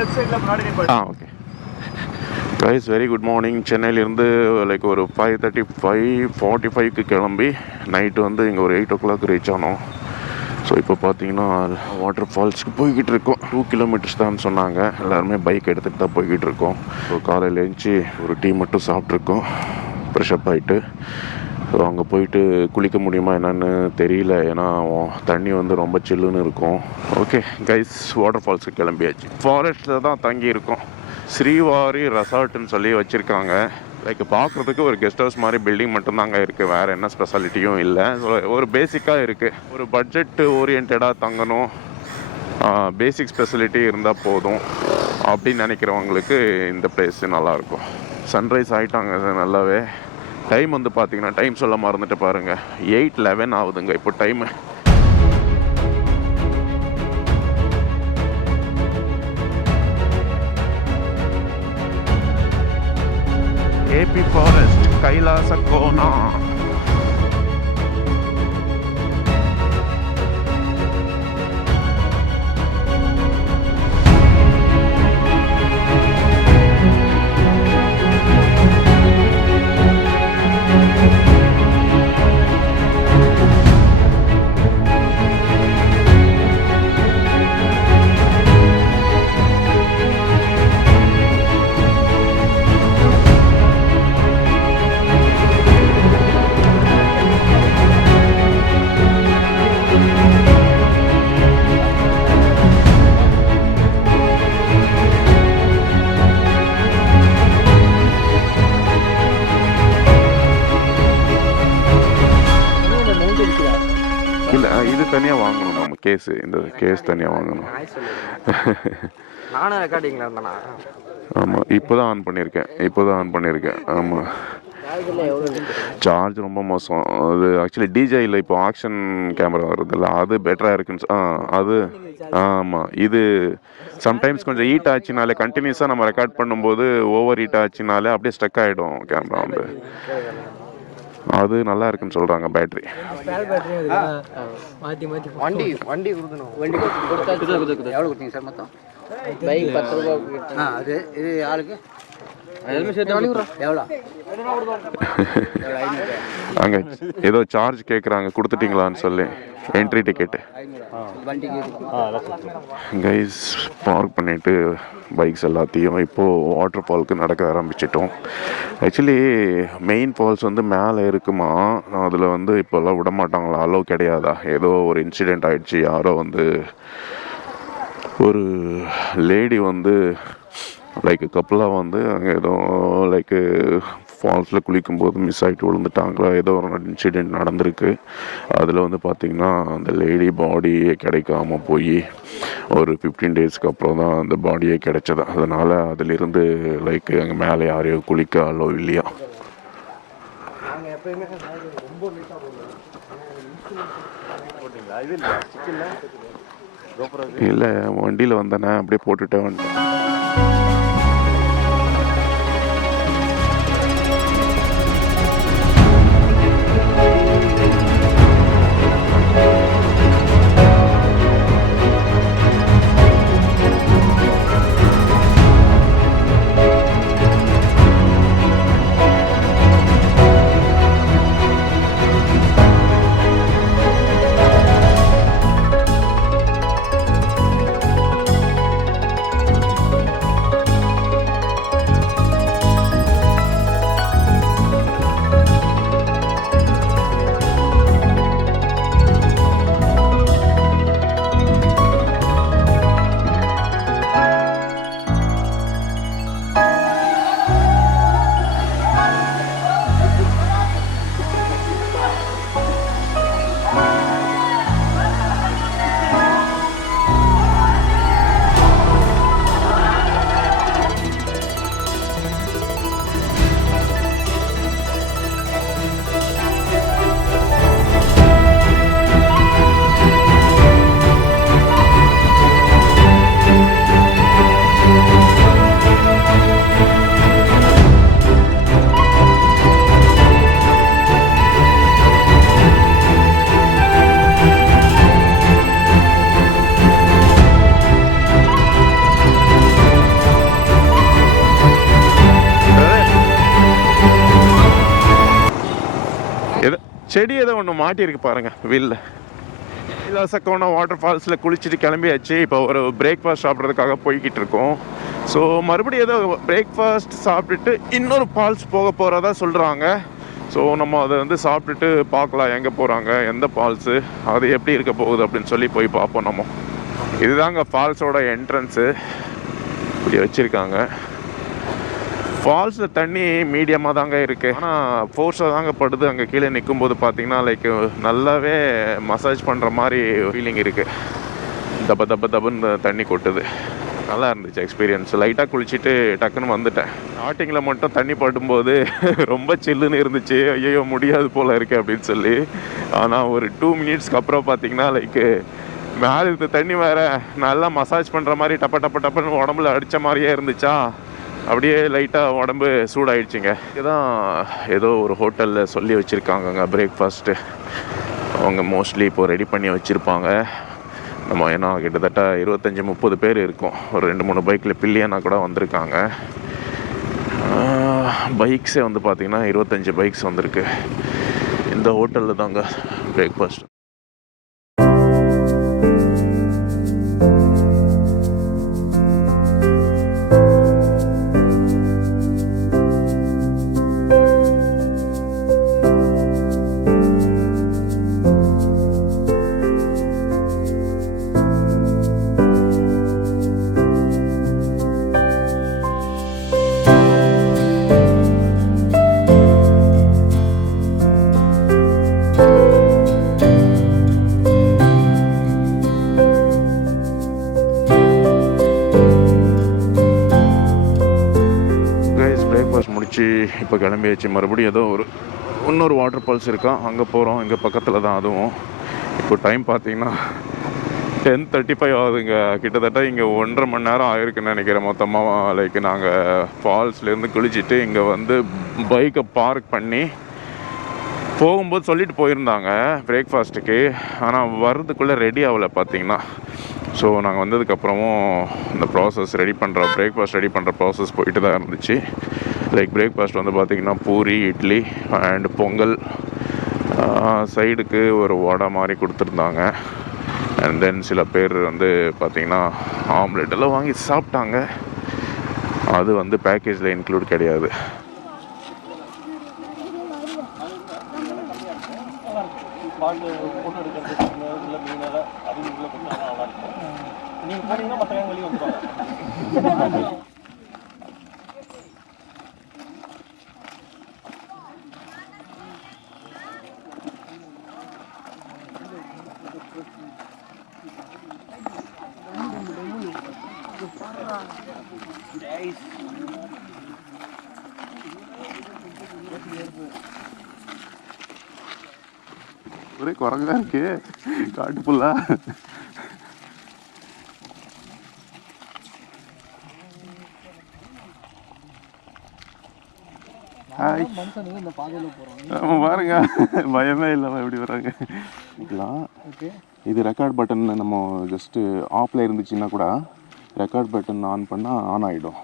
Okay guys, very good morning. சென்னையிலேருந்து like ஒரு 5:30 5:45க்கு கிளம்பி நைட்டு வந்து இங்கே ஒரு 8 o'clock ரீச் ஆனோம். ஸோ இப்போ பார்த்தீங்கன்னா வாட்டர் ஃபால்ஸ்க்கு போய்கிட்டு இருக்கோம். 2 kilometers தான் சொன்னாங்க. எல்லாருமே பைக் எடுத்துகிட்டு தான் போய்கிட்டு இருக்கோம். ஸோ காலையில் எழுந்துச்சி ஒரு டீ மட்டும் சாப்பிட்ருக்கோம், ஃப்ரெஷ்அப் ஆகிட்டு. ஸோ அங்கே போயிட்டு குளிக்க முடியுமா என்னன்னு தெரியல, ஏன்னா தண்ணி வந்து ரொம்ப சில்லுன்னு இருக்கும். ஓகே கைஸ், வாட்டர் ஃபால்ஸுக்கு கிளம்பியாச்சு. ஃபாரஸ்ட்டில் தான் தங்கியிருக்கோம். ஸ்ரீவாரி ரெசார்ட்டுன்னு சொல்லி வச்சுருக்காங்க. லைக் பார்க்குறதுக்கு ஒரு கெஸ்ட் ஹவுஸ் மாதிரி பில்டிங் மட்டும்தாங்க இருக்குது, வேறு என்ன ஸ்பெஷாலிட்டியும் இல்லை. ஸோ ஒரு பேசிக்காக இருக்குது. ஒரு பட்ஜெட் ஓரியன்டாக தங்கணும், பேசிக் ஸ்பெசிலிட்டி இருந்தால் போதும் அப்படின்னு நினைக்கிறவங்களுக்கு இந்த பிளேஸ் நல்லாயிருக்கும். சன்ரைஸ் ஆகிட்டாங்க நல்லாவே. டைம் வந்து பார்த்தீங்கன்னா, டைம் சொல்ல மறந்துட்டு பாருங்கள், 8:11 ஆகுதுங்க இப்போ டைமு. ஏபி ஃபாரஸ்ட் கைலாச கோனா. இல்லை, இது தனியாக வாங்கணும் நம்ம. கேஸு, இந்த கேஸ் தனியாக வாங்கணும். நானும் ரெக்கார்டிங்கில் இருந்தேண்ணா. ஆமாம், இப்போ தான் ஆன் பண்ணியிருக்கேன். ஆமாம், சார்ஜ் ரொம்ப மோசம். அது ஆக்சுவலி டிஜேயில் இப்போ ஆக்ஷன் கேமரா வருதுல்ல, அது பெட்டராக இருக்குன்னு அது. ஆமாம், இது சம்டைம்ஸ் கொஞ்சம் ஹீட் ஆச்சுனாலே, கண்டினியூஸாக நம்ம ரெக்கார்ட் பண்ணும்போது ஓவர் ஹீட் ஆச்சுனாலே அப்படியே ஸ்டக் ஆகிடும் கேமரா வந்து. அது நல்லா இருக்குன்னு சொல்கிறாங்க பேட்ரி. வண்டி கொடுக்கணும். எவ்வளோ கொடுத்தீங்க சார் மொத்தம்? பைக் 10 ரூபா. அது இது ஆளுக்கு எவ்வளோ? அங்கே ஏதோ சார்ஜ் கேட்குறாங்க, கொடுத்துட்டிங்களான்னு சொல்லி. என்ட்ரி டிக்கெட்டு கைஸ் பார்க் பண்ணிவிட்டு பைக்ஸ் எல்லாத்தையும் இப்போது வாட்டர் ஃபால்க்கு நடக்க ஆரம்பிச்சிட்டோம். ஆக்சுவலி மெயின் ஃபால்ஸ் வந்து மேலே இருக்குமா, அதில் வந்து இப்போல்லாம் விட மாட்டாங்களா, அலோவ் கிடையாதா. ஏதோ ஒரு இன்சிடெண்ட் ஆகிடுச்சு. யாரோ வந்து ஒரு லேடி வந்து லைக் கப்பலாக வந்து அங்கே ஏதோ லைக்கு ஃபால்ஸில் குளிக்கும்போது மிஸ் ஆகிட்டு விழுந்துட்டாங்களா, ஏதோ ஒரு இன்சிடெண்ட் நடந்திருக்கு. அதில் வந்து பார்த்திங்கன்னா அந்த லேடி பாடியே கிடைக்காம போய் ஒரு 15 daysக்கு அப்புறம் தான் அந்த பாடியே கிடைச்சது. அதனால் அதிலிருந்து லைக் அங்கே மேலே யாரையும் குளிக்க அலோ இல்லையா. இல்லை, வண்டியில் வந்தேனே அப்படியே போட்டுட்டே வந்துட்டேன். செடி ஏதோ ஒன்று மாட்டியிருக்கு பாருங்கள் வீல்ல. இலசக்கோனா வாட்டர் ஃபால்ஸில் குளிச்சுட்டு கிளம்பியாச்சு. இப்போ ஒரு பிரேக்ஃபாஸ்ட் சாப்பிட்றதுக்காக போய்கிட்டு இருக்கோம். ஸோ மறுபடியும் ஏதோ பிரேக்ஃபாஸ்ட் சாப்பிட்டுட்டு இன்னொரு ஃபால்ஸ் போக போகிறதா சொல்கிறாங்க. ஸோ நம்ம அதை வந்து சாப்பிட்டுட்டு பார்க்கலாம் எங்கே போகிறாங்க, எந்த ஃபால்ஸு, அது எப்படி இருக்க போகுது அப்படின்னு சொல்லி போய் பார்ப்போம் நம்ம. இதுதாங்க ஃபால்ஸோட என்ட்ரன்ஸு. இப்படி வச்சுருக்காங்க. ஃபால்ஸில் தண்ணி மீடியமாக தாங்க இருக்குது. ஆனால் ஃபோர்ஸாக தாங்க படுது. அங்கே கீழே நிற்கும்போது பார்த்தீங்கன்னா லைக் நல்லாவே மசாஜ் பண்ணுற மாதிரி ஃபீலிங் இருக்குது. தப்ப தப்ப தப்புன்னு தண்ணி கொட்டுது. நல்லா இருந்துச்சு எக்ஸ்பீரியன்ஸ். லைட்டாக குளிச்சுட்டு டக்குன்னு வந்துட்டேன். ஸ்டார்டிங்கில் மட்டும் தண்ணி படும்போது ரொம்ப சில்லுன்னு இருந்துச்சு. ஐயோ முடியாது போல் இருக்குது அப்படின்னு சொல்லி. ஆனால் ஒரு 2 மினிட்ஸ்க்கு அப்புறம் பார்த்தீங்கன்னா லைக்கு மேலே இருந்த தண்ணி வேறு நல்லா மசாஜ் பண்ணுற மாதிரி டப்ப டப்ப டப்புன்னு உடம்புல அடித்த மாதிரியே இருந்துச்சா, அப்படியே லைட்டாக உடம்பு சூடாயிடுச்சுங்க. இதுதான் ஏதோ ஒரு ஹோட்டலில் சொல்லி வச்சுருக்காங்கங்க பிரேக்ஃபாஸ்ட்டு. அவங்க மோஸ்ட்லி இப்போது ரெடி பண்ணி வச்சுருப்பாங்க. நம்ம ஏன்னா கிட்டத்தட்ட 25-30 பேர் இருக்கும். ஒரு 2-3 பைக்கில் பில்லியனா கூட வந்திருக்காங்க. பைக்ஸே வந்து பார்த்திங்கன்னா 25 பைக்ஸ் வந்திருக்கு. இந்த ஹோட்டலில் தாங்க பிரேக்ஃபாஸ்ட். இப்போ கிளம்பியாச்சு. மறுபடியும் ஏதோ இன்னொரு வாட்டர் ஃபால்ஸ் இருக்கா, அங்கே போகிறோம். இங்கே பக்கத்தில் தான் அதுவும். இப்போ டைம் பார்த்தீங்கன்னா 10:35 ஆகுதுங்க. கிட்டத்தட்ட இங்கே 1.5 மணி நேரம் ஆகிருக்குன்னு நினைக்கிறேன் மொத்தமாக. லைக் நாங்கள் ஃபால்ஸ்லேருந்து குளிச்சுட்டு இங்கே வந்து பைக்கை பார்க் பண்ணி போகும்போது சொல்லிட்டு போயிருந்தாங்க பிரேக்ஃபாஸ்ட்டுக்கு. ஆனால் வர்றதுக்குள்ளே ரெடி ஆகலை பார்த்தீங்கன்னா. ஸோ நாங்கள் வந்ததுக்கப்புறமும் இந்த ப்ராசஸ் பிரேக்ஃபாஸ்ட் ரெடி பண்ணுற ப்ராசஸ் போயிட்டு தான் இருந்துச்சு. லைக் பிரேக்ஃபாஸ்ட் வந்து பார்த்திங்கன்னா பூரி, இட்லி அண்ட் பொங்கல், சைடுக்கு ஒரு வடை மாதிரி கொடுத்துருந்தாங்க. அண்ட் தென் சில பேர் வந்து பார்த்திங்கன்னா ஆம்லெட் எல்லாம் வாங்கி சாப்பிட்டாங்க. அது வந்து பேக்கேஜில் இன்க்ளூட் கிடையாது. நீங்கள் போனீங்கன்னா மற்ற வெளியே வந்துடுவாங்க. ஒரே குரங்கு தான் இருக்கு காட்டு புல்லா. பாருங்க பயமே இல்லாமல் எப்படி வர்றாங்க. இது ரெக்கார்ட் பட்டன் நம்ம ஜஸ்ட்டு ஆஃப்ல இருந்துச்சுன்னா கூட ரெக்கார்ட் பட்டன் ஆன் பண்ணால் ஆன் ஆகிடும்.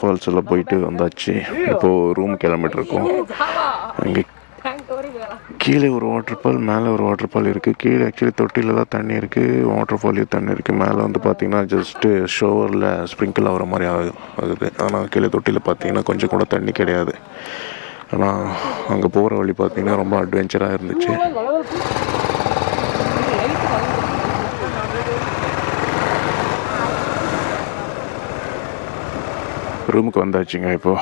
ஃபால்ஸ் எல்லாம் போயிட்டு வந்தாச்சு. இப்போது ரூம் கிளம்பிட்டுருக்கோம். அங்கே கீழே ஒரு வாட்டர் ஃபால், மேலே ஒரு வாட்டர் ஃபால் இருக்குது. கீழே ஆக்சுவலி தொட்டியில் தான் தண்ணி இருக்குது, வாட்டர் ஃபால்லையும் தண்ணி இருக்குது. மேலே வந்து பார்த்திங்கன்னா ஜஸ்ட்டு ஷோவரில் ஸ்ப்ரிங்கிள் ஆகிற மாதிரி ஆகுது. ஆனால் கீழே தொட்டியில் பார்த்திங்கன்னா கொஞ்சம் கூட தண்ணி கிடையாது. ஆனால் அங்கே போகிற வழி பார்த்திங்கன்னா ரொம்ப அட்வென்ச்சராக இருந்துச்சு. ரூமுக்கு வந்தாச்சுங்க. இப்போ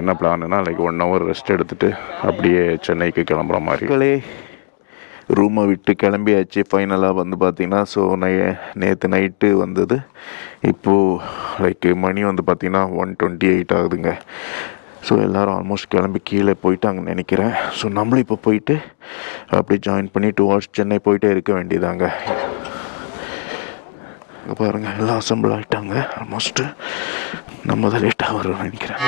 என்ன பிளான்னா லைக் 1 hour ரெஸ்ட் எடுத்துகிட்டு அப்படியே சென்னைக்கு கிளம்புற மாதிரி. ரூமை விட்டு கிளம்பியாச்சு ஃபைனலாக வந்து பார்த்திங்கன்னா. ஸோ நேற்று நைட்டு வந்தது. இப்போது லைக் மணி வந்து பார்த்திங்கன்னா 1:28 ஆகுதுங்க. ஸோ எல்லோரும் ஆல்மோஸ்ட் கிளம்பி கீழே போயிட்டாங்கன்னு நினைக்கிறேன். ஸோ நம்மளும் இப்போ போயிட்டு அப்படியே ஜாயின் பண்ணி 2 hours சென்னை போயிட்டே இருக்க வேண்டியதாங்க. இங்கே பாருங்கள், எல்லாம் அசம்பிள் ஆகிட்டாங்க ஆல்மோஸ்ட்டு. நம்ம தான் லேட்டாக வரும்னு நினைக்கிறேன்.